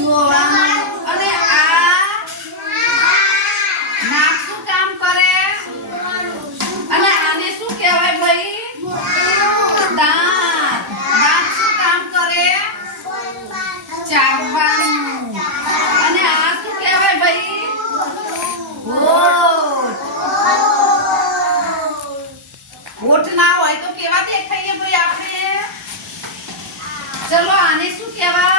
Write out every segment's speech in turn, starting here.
જોવાનું અને આ નાક શું કામ કરે? અને આને શું કહેવાય ભાઈ? દાંત. દાંત શું કામ કરે? ચાવવાનું. અને આ શું કહેવાય ભાઈ? હોઠ. હોઠ ના હોય તો કેવા દેખાઈએ ભાઈ આપણે? ચલો આને શું કહેવાય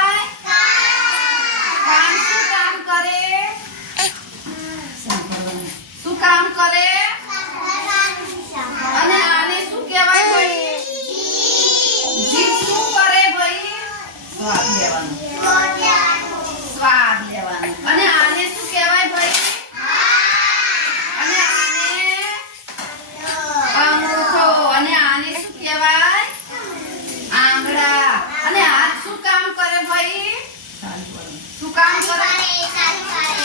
સ્વાદ લેવાનું. સ્વાદ લેવાનું. અને આને શું કહેવાય ભાઈ? અને આને અંગૂઠો. અને આને શું કહેવાય? આંગળા. અને હાથ શું કામ કરે ભાઈ? શું કામ કરે?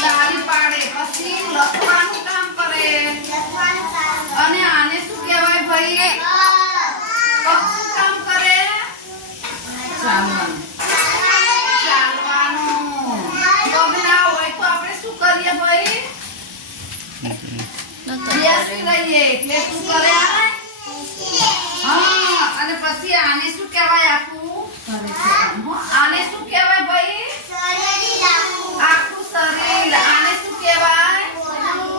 તાળી પાડે. પછી લખવાનું કામ કરે અને આને શું કહેવાય ભાઈ પગ શું કામ કરે ચાલવાનું ચાલવાનું પગ ના હોય તો આપણે શું કરીએ ભાઈ? બેસી રહીએ એટલે શું કરે? આ? હા અને પછી આને શું કહેવાય આખું. આને શું કહેવાય ભાઈ? આખું શરીર. આને શું કહેવાય?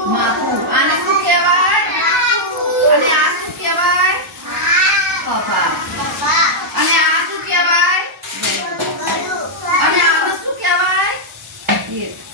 માથું. Yeah.